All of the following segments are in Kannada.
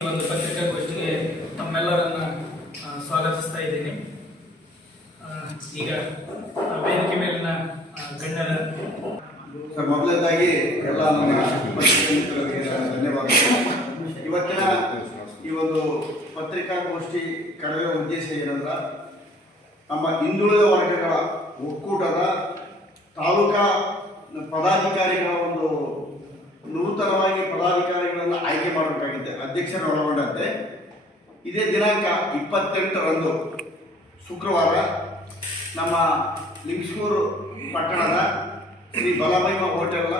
ಒಂದು ಪತ್ರಿಕಾಗೋಷ್ಠಿಗೆ ತಮ್ಮೆಲ್ಲರನ್ನ ಸ್ವಾಗತಿಸ್ತಾ ಇದ್ದೀನಿ. ಈಗ ವೇದಿಕೆ ಮೇಲಿನ ಗಣ್ಯರ ಮೊದಲನೇದಾಗಿ ಎಲ್ಲ ನನ್ನ ಪತ್ರಿಕೆ ಧನ್ಯವಾದಗಳು. ಇವತ್ತಿನ ಈ ಒಂದು ಪತ್ರಿಕಾಗೋಷ್ಠಿ ಕರೆಯುವ ಉದ್ದೇಶ ಏನಂದ್ರೆ, ನಮ್ಮ ಹಿಂದುಳಿದ ವರ್ಗಗಳ ಒಕ್ಕೂಟದ ತಾಲೂಕಾ ಪದಾಧಿಕಾರಿಗಳ ಒಂದು ನೂತನವಾಗಿ ಪದಾಧಿಕಾರಿಗಳನ್ನು ಆಯ್ಕೆ ಮಾಡಬೇಕಾಗಿದೆ, ಅಧ್ಯಕ್ಷರನ್ನು ಒಳಗೊಂಡಂತೆ. ಇದೇ ದಿನಾಂಕ 28ರಂದು ಶುಕ್ರವಾರ ನಮ್ಮ ಲಿಂಗಸೂರು ಪಟ್ಟಣದ ಶ್ರೀ ಬಲಭೈಮ ಹೋಟೆಲ್ನ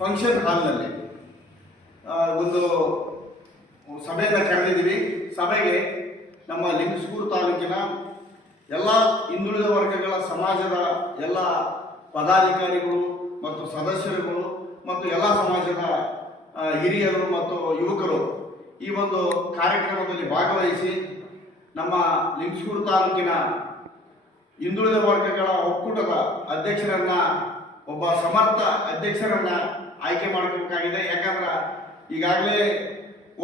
ಫಂಕ್ಷನ್ ಹಾಲ್ನಲ್ಲಿ ಒಂದು ಸಭೆಯನ್ನು ಕರೆದಿದ್ದೀವಿ. ಸಭೆಗೆ ನಮ್ಮ ಲಿಂಗಸೂರು ತಾಲೂಕಿನ ಎಲ್ಲ ಹಿಂದುಳಿದ ವರ್ಗಗಳ ಸಮಾಜದ ಎಲ್ಲ ಪದಾಧಿಕಾರಿಗಳು ಮತ್ತು ಸದಸ್ಯರುಗಳು ಮತ್ತು ಎಲ್ಲ ಸಮಾಜದ ಹಿರಿಯರು ಮತ್ತು ಯುವಕರು ಈ ಒಂದು ಕಾರ್ಯಕ್ರಮದಲ್ಲಿ ಭಾಗವಹಿಸಿ ನಮ್ಮ ಲಿಂಗಸೂರು ತಾಲೂಕಿನ ಹಿಂದುಳಿದ ವರ್ಗಗಳ ಒಕ್ಕೂಟದ ಅಧ್ಯಕ್ಷರನ್ನ, ಒಬ್ಬ ಸಮರ್ಥ ಅಧ್ಯಕ್ಷರನ್ನ ಆಯ್ಕೆ ಮಾಡಬೇಕಾಗಿದೆ. ಯಾಕಂದ್ರೆ ಈಗಾಗಲೇ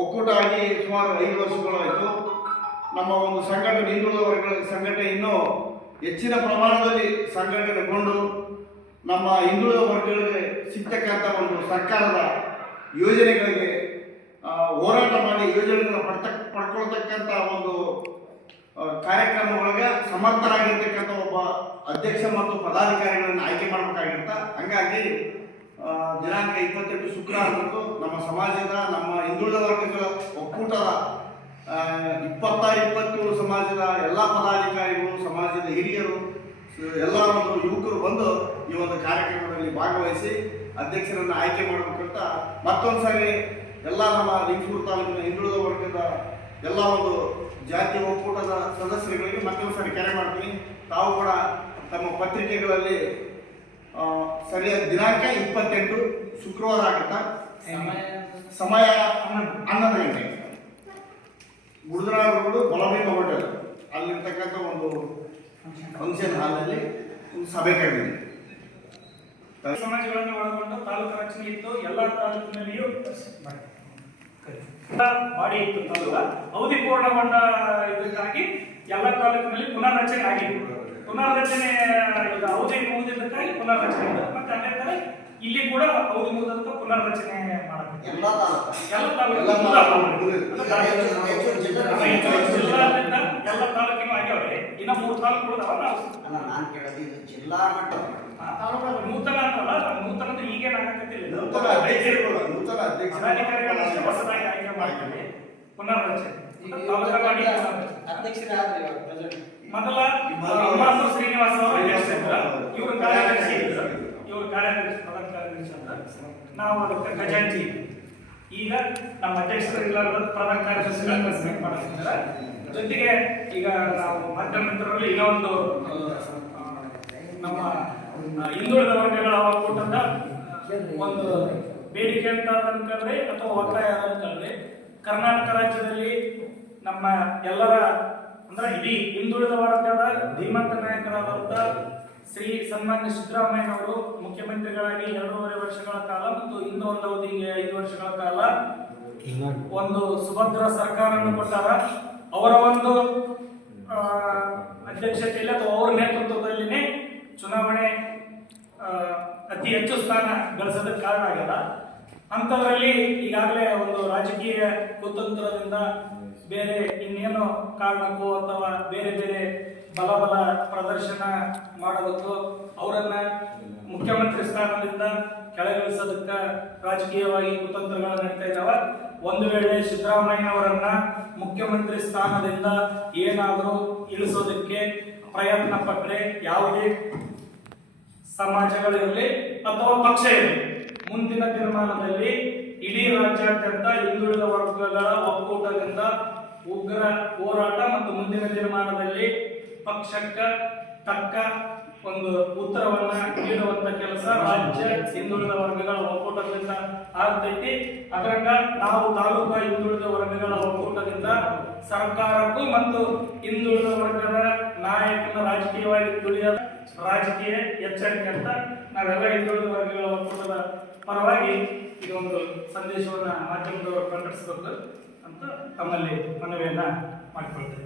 ಒಕ್ಕೂಟ ಆಗಿ ಸುಮಾರು 5 ವರ್ಷಗಳಾಯಿತು. ನಮ್ಮ ಒಂದು ಸಂಘಟನೆ, ಹಿಂದುಳಿದ ವರ್ಗಗಳ ಸಂಘಟನೆ ಇನ್ನೂ ಹೆಚ್ಚಿನ ಪ್ರಮಾಣದಲ್ಲಿ ಸಂಘಟನೆಗೊಂಡು ನಮ್ಮ ಹಿಂದುಳಿದ ವರ್ಗಗಳಿಗೆ ಸಿಗ್ತಕ್ಕಂಥ ಒಂದು ಸರ್ಕಾರದ ಯೋಜನೆಗಳಿಗೆ ಹೋರಾಟ ಮಾಡಿ ಯೋಜನೆಗಳನ್ನು ಪಡ್ಕೊಳ್ತಕ್ಕಂಥ ಒಂದು ಕಾರ್ಯಕ್ರಮಗಳಿಗೆ ಸಮರ್ಥರಾಗಿರ್ತಕ್ಕಂಥ ಒಬ್ಬ ಅಧ್ಯಕ್ಷ ಮತ್ತು ಪದಾಧಿಕಾರಿಗಳನ್ನು ಆಯ್ಕೆ ಮಾಡಬೇಕಾಗಿರ್ತ. ಹಂಗಾಗಿ ದಿನಾಂಕ 28 ಶುಕ್ರವಾರದಂದು ನಮ್ಮ ಸಮಾಜದ, ನಮ್ಮ ಹಿಂದುಳಿದ ವರ್ಗಗಳ ಒಕ್ಕೂಟದ 26-27 ಸಮಾಜದ ಎಲ್ಲ ಪದಾಧಿಕಾರಿಗಳು, ಸಮಾಜದ ಹಿರಿಯರು, ಎಲ್ಲ ಒಂದು ಯುವಕರು ಬಂದು ಈ ಒಂದು ಕಾರ್ಯಕ್ರಮದಲ್ಲಿ ಭಾಗವಹಿಸಿ ಅಧ್ಯಕ್ಷರನ್ನು ಆಯ್ಕೆ ಮಾಡಬೇಕಂತ ಮತ್ತೊಂದು ಸಾರಿ ಎಲ್ಲ ನಮ್ಮ ಲಿಂಗಸೂರು ತಾಲೂಕಿನ ಹಿಂದುಳಿದ ವರ್ಗದ ಎಲ್ಲ ಒಂದು ಜಾತಿ ಒಕ್ಕೂಟದ ಸದಸ್ಯರುಗಳಿಗೆ ಮತ್ತೊಂದು ಸಾರಿ ಕರೆ ಮಾಡ್ತೀನಿ. ತಾವು ಕೂಡ ತಮ್ಮ ಪತ್ರಿಕೆಗಳಲ್ಲಿ ಸರಿಯಾದ ದಿನಾಂಕ 28 ಶುಕ್ರವಾರ ಆಗುತ್ತಾ, ಸಮಯ 11 ಗಂಟೆ, ಗುಡ್ದರಾಳ ರೋಡ್ ಬಲಭೈಮ ಹೋಟೆಲ್ ಅಲ್ಲಿರ್ತಕ್ಕಂಥ ಒಂದು ಫಂಕ್ಷನ್ ಹಾಲ್ನಲ್ಲಿ ಸಭೆ ಕರೆದಿದೆ. ಸಮಾಜಗಳನ್ನು ಒಳಗೊಂಡು ತಾಲೂಕು ರಚನೆ ಇತ್ತು. ಎಲ್ಲ ತಾಲೂಕಿನಲ್ಲಿಯೂ ಬಾಡಿ ಇತ್ತು. ತಾಲೂಕ ಅವಧಿ ಪೂರ್ಣಗೊಂಡ ಇದಕ್ಕಾಗಿ ಎಲ್ಲ ತಾಲೂಕಿನಲ್ಲಿ ಪುನರ್ರಚನೆ ಆಗಿತ್ತು. ಪುನರ್ರಚನೆ ಅವಧಿ ಮುಗಿದಿದ್ದಕ್ಕಾಗಿ ಪುನರ್ರಚನೆ ಇದೆ. ಮತ್ತೆ ಅದೇ ತರ ಇಲ್ಲಿ ಕೂಡ ಅವಧಿ ಮುಗಿದಂತ ಪುನರ್ರಚನೆ ಮಾಡಬೇಕು. ಎಲ್ಲ ತಾಲೂಕಿನೂ ಆಗ್ಯಾವ್ರಿ. ಇನ್ನ 3 ತಾಲೂಕು ನಾನು ಕೇಳೋದು ಇದು ಜಿಲ್ಲಾ ಮಟ್ಟ ನೂತನ ಅಂತಲ್ಲ, ನೂತನ ಅಂದ್ರೆ ಈಗೇನು ಆಗಕತ್ತಿಲ್ಲ. ಹೊಸದಾಗಿ ಆಯ್ಕೆ ಮಾಡ್ತೀವಿ. ಪುನರ್ರಚನೆ ಮೊದಲ ಅಮ್ಮಾಸು ಶ್ರೀನಿವಾಸ ಅವರು ಅಧ್ಯಕ್ಷರಿದ್ರು. ಇವ್ರ ಕಾರ್ಯದರ್ಶಿ ಇದ್ರು. ಇವ್ರ ಕಾರ್ಯದರ್ಶಿ, ಪ್ರಧಾನ ಕಾರ್ಯದರ್ಶಿ ಅಂತ ನಾವು ಅದಕ್ಕೆ ಖಜಾಂಚಿ. ಈಗ ನಮ್ಮ ಅಧ್ಯಕ್ಷರಿಲ್ಲ, ಪ್ರಧಾನ ಕಾರ್ಯದರ್ಶಿ ಮಾಡ್ತಿದ್ದಾರೆ. ಜೊತೆಗೆ ಈಗ ನಾವು ಮಾಧ್ಯಮ ಮಿತ್ರರಲ್ಲಿ ಇನ್ನೊಂದು ನಮ್ಮ ಹಿಂದುಳಿದ ವರ್ಗಗಳ ಒಕ್ಕೂಟದ ಒಂದು ಬೇಡಿಕೆ ಅಂತ ಅನ್ಕೊಂಡ್ರೆ ಅಥವಾ ಒತ್ತಾಯ ಅನ್ಕೊಂಡ್ರೆ, ಕರ್ನಾಟಕ ರಾಜ್ಯದಲ್ಲಿ ನಮ್ಮ ಎಲ್ಲರ ಅಂದ್ರೆ ಇಡೀ ಹಿಂದುಳಿದ ವರ್ಗದ ಧೀಮಂತ ನಾಯಕರಾದಂತ ಶ್ರೀ ಸನ್ಮಾನ್ಯ ಸಿದ್ದರಾಮಯ್ಯನವರು ಮುಖ್ಯಮಂತ್ರಿಗಳಾಗಿ 2.5 ವರ್ಷಗಳ ಕಾಲ ಮತ್ತು ಇನ್ನೂ ಒಂದು ಅವಧಿಗೆ 5 ವರ್ಷಗಳ ಕಾಲ ಒಂದು ಸುಭದ್ರ ಸರ್ಕಾರವನ್ನು ಕೊಟ್ಟಾರ. ಅವರ ಒಂದು ಅಧ್ಯಕ್ಷತೆಯಲ್ಲಿ ಅಥವಾ ಅವರ ನೇತೃತ್ವದಲ್ಲಿನೇ ಚುನಾವಣೆ ಅತಿ ಹೆಚ್ಚು ಸ್ಥಾನ ಗಳಿಸೋದಕ್ಕೆ ಕಾರಣ ಆಗ್ಯದ. ಅಂಥದ್ರಲ್ಲಿ ಈಗಾಗಲೇ ಒಂದು ರಾಜಕೀಯ ಕುತಂತ್ರದಿಂದ ಬೇರೆ ಇನ್ನೇನು ಕಾರಣಕ್ಕೂ ಅಥವಾ ಬೇರೆ ಬೇರೆ ಬಲ ಪ್ರದರ್ಶನ ಮಾಡೋದಕ್ಕೂ ಅವರನ್ನ ಮುಖ್ಯಮಂತ್ರಿ ಸ್ಥಾನದಿಂದ ಕೆಳಗಿಳಿಸೋದಕ್ಕೆ ರಾಜಕೀಯವಾಗಿ ಕುತಂತ್ರಗಳು ನಡೀತಾ ಇದ್ದಾವ. ಒಂದು ವೇಳೆ ಸಿದ್ದರಾಮಯ್ಯ ಅವರನ್ನ ಮುಖ್ಯಮಂತ್ರಿ ಸ್ಥಾನದಿಂದ ಏನಾದರೂ ಇಳಿಸೋದಕ್ಕೆ ಪ್ರಯತ್ನ ಪಟ್ಟರೆ ಯಾವುದೇ ಸಮಾಜಗಳಿರಲಿ ಅಥವಾ ಪಕ್ಷ ಇರಲಿ, ಮುಂದಿನ ತೀರ್ಮಾನದಲ್ಲಿ ಇಡೀ ರಾಜ್ಯಾದ್ಯಂತ ಹಿಂದುಳಿದ ವರ್ಗಗಳ ಒಕ್ಕೂಟದಿಂದ ಉಗ್ರ ಹೋರಾಟ ಮತ್ತು ಮುಂದಿನ ತೀರ್ಮಾನದಲ್ಲಿ ಪಕ್ಷಕ್ಕೆ ತಕ್ಕ ಒಂದು ಉತ್ತರವನ್ನ ನೀಡುವಂತ ಕೆಲಸ ರಾಜ್ಯ ಹಿಂದುಳಿದ ವರ್ಗಗಳ ಒಕ್ಕೂಟದಿಂದ ಆಗ್ತೈತಿ. ಅದರಂಗ ನಾವು ತಾಲೂಕಾ ಹಿಂದುಳಿದ ವರ್ಗಗಳ ಒಕ್ಕೂಟದಿಂದ ಸರ್ಕಾರಕ್ಕೂ ಮತ್ತು ಹಿಂದುಳಿದ ವರ್ಗದ ನಾಯಕನ ರಾಜಕೀಯವಾಗಿ ದುಡಿಯೋದ ರಾಜಕೀಯ ಎಚ್ಚರಿಕೆ ಅಂತ ನಾವೆಲ್ಲ ಹಿಂದುಳಿದ ವರ್ಗಗಳ ಒಕ್ಕೂಟದ ಪರವಾಗಿ ಇದೊಂದು ಸಂದೇಶವನ್ನು ಮಾಧ್ಯಮದವರು ಪ್ರಕಟಿಸಬೇಕು. ಅಂತ ತಮ್ಮಲ್ಲಿ ಮನವಿಯನ್ನ ಮಾಡಿಕೊಳ್ತೇನೆ.